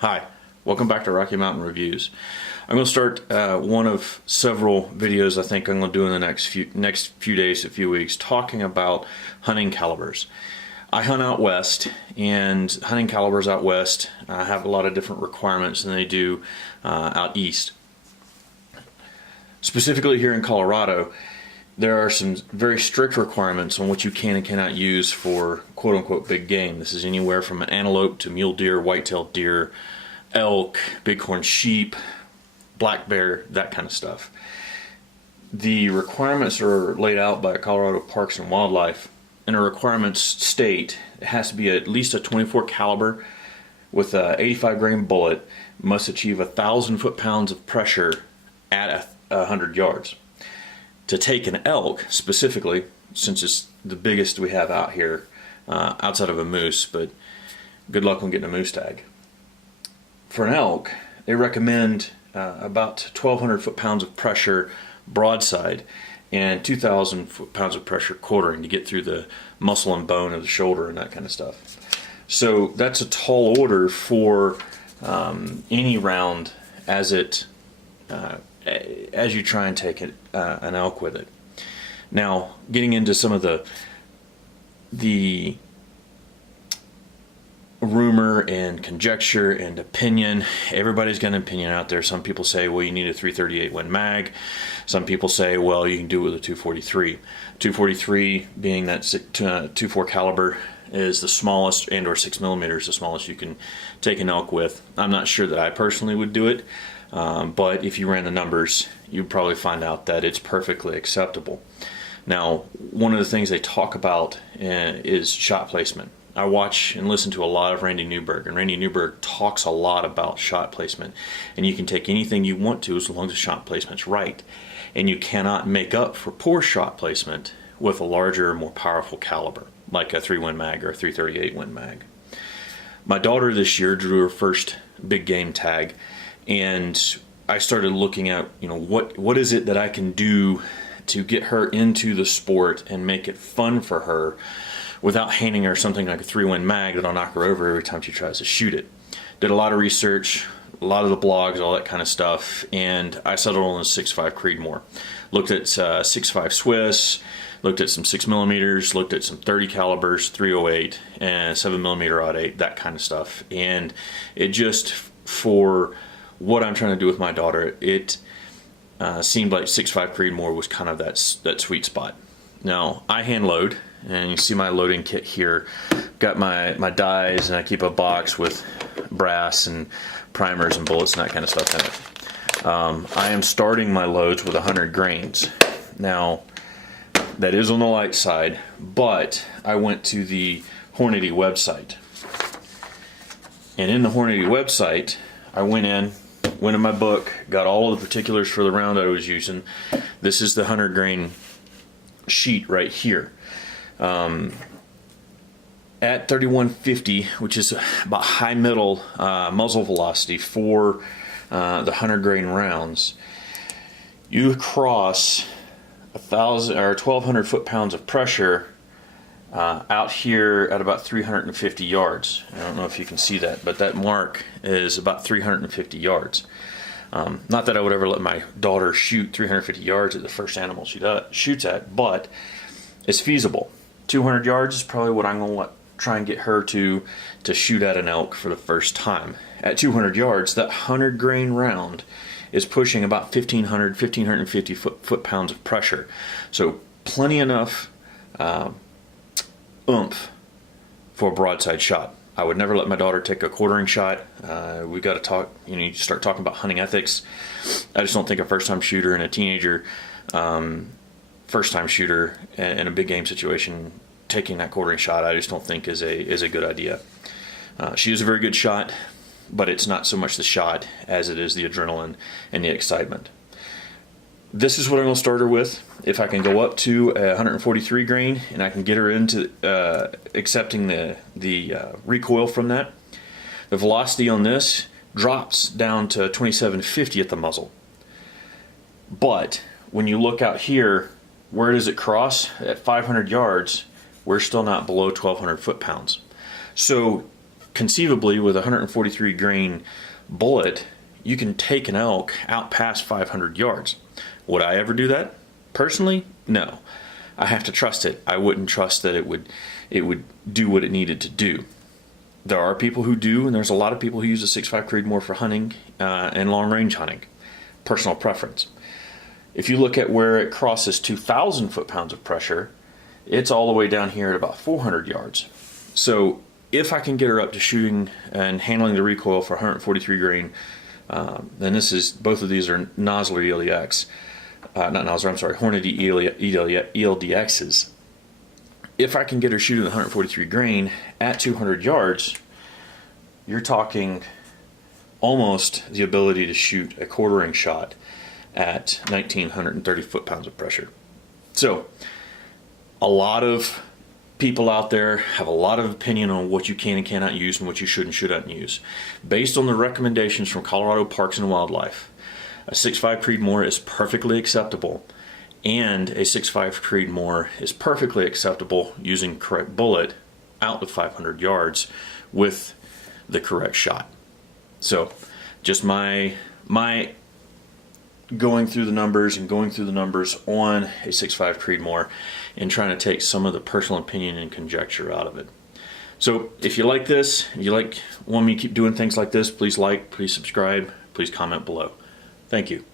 Hi, welcome back to Rocky Mountain Reviews. I'm going to start one of several videos I think I'm going to do in the next few days, a few weeks, talking about hunting calibers. I hunt out west, and hunting calibers out west have a lot of different requirements than they do out east. Specifically here in Colorado, there are some very strict requirements on what you can and cannot use for quote-unquote big game. This is anywhere from an antelope to mule deer, white-tailed deer, elk, bighorn sheep, black bear, that kind of stuff. The requirements are laid out by Colorado Parks and Wildlife. In a requirements state, it has to be at least a 24 caliber with a 85 grain bullet, must achieve 1,000 foot-pounds of pressure at 100 yards. To take an elk, specifically, since it's the biggest we have out here, outside of a moose, but good luck on getting a moose tag. For an elk, they recommend about 1,200 foot-pounds of pressure broadside and 2,000 foot-pounds of pressure quartering to get through the muscle and bone of the shoulder and that kind of stuff. So that's a tall order for any round as you try and take an elk with it. Now, getting into some of the rumor and conjecture and opinion, everybody's got an opinion out there. Some people say, well, you need a 338 Win Mag. Some people say, well, you can do it with a 243. 243 being that 2.4 caliber is the smallest, and or 6mm is the smallest you can take an elk with. I'm not sure that I personally would do it. But if you ran the numbers, you'd probably find out that it's perfectly acceptable. Now, one of the things they talk about is shot placement. I watch and listen to a lot of Randy Newberg, and Randy Newberg talks a lot about shot placement. And you can take anything you want to as long as the shot placement's right. And you cannot make up for poor shot placement with a larger, more powerful caliber, like a 3 Win Mag or a 338 Win Mag. My daughter this year drew her first big game tag, and I started looking at, what is it that I can do to get her into the sport and make it fun for her without handing her something like a 3 Win Mag that'll knock her over every time she tries to shoot it. Did a lot of research, a lot of the blogs, all that kind of stuff, and I settled on a 6.5 Creedmoor. Looked at 6.5 Swiss, looked at some 6mm, looked at some 30 calibers, 308, and 7mm odd 8, that kind of stuff. And it just, for what I'm trying to do with my daughter, it seemed like 6.5 Creedmoor was kind of that sweet spot. Now, I hand load, and you see my loading kit here. Got my dies, and I keep a box with brass and primers and bullets and that kind of stuff in it. I am starting my loads with 100 grains. Now, that is on the light side, but I went to the Hornady website. And in the Hornady website, I went in my book, got all of the particulars for the round I was using. This is the 100 grain sheet right here. At 3150, which is about high middle muzzle velocity for the 100 grain rounds, you cross 1,000 or 1,200 foot-pounds of pressure out here at about 350 yards. I don't know if you can see that, but that mark is about 350 yards. Not that I would ever let my daughter shoot 350 yards at the first animal she shoots at, but it's feasible. 200 yards is probably what I'm going to try and get her to shoot at an elk for the first time. At 200 yards, that 100 grain round is pushing about 1,500, 1,550 foot-pounds of pressure. So plenty enough oomph for a broadside shot. I would never let my daughter take a quartering shot. We got to talk, you start talking about hunting ethics. I just don't think a first-time shooter and a teenager, first-time shooter in a big game situation, taking that quartering shot, I just don't think is a good idea. She is a very good shot, but it's not so much the shot as it is the adrenaline and the excitement. This is what I'm going to start her with. If I can go up to 143 grain and I can get her into accepting the recoil from that, the velocity on this drops down to 2750 at the muzzle. But when you look out here, where does it cross? At 500 yards, we're still not below 1,200 foot-pounds. So conceivably with a 143 grain bullet, you can take an elk out past 500 yards. Would I ever do that? Personally, no. I have to trust it. I wouldn't trust that it would do what it needed to do. There are people who do, and there's a lot of people who use a 6.5 Creedmoor for hunting and long range hunting. Personal preference. If you look at where it crosses 2,000 foot-pounds of pressure, it's all the way down here at about 400 yards. So if I can get her up to shooting and handling the recoil for 143 grain, then both of these are Nosler ELDX, not Nosler, I'm sorry, Hornady ELDXs. If I can get her shooting 143 grain at 200 yards, you're talking almost the ability to shoot a quartering shot at 1,930 foot-pounds of pressure. So a lot of people out there have a lot of opinion on what you can and cannot use and what you should and shouldn't use. Based on the recommendations from Colorado Parks and Wildlife, a 6.5 Creedmoor is perfectly acceptable, and a 6.5 Creedmoor is perfectly acceptable using correct bullet out to 500 yards with the correct shot. So just my going through the numbers on a 6.5 Creedmoor and trying to take some of the personal opinion and conjecture out of it. So if you like this, if you want me to keep doing things like this, please like, please subscribe, please comment below. Thank you.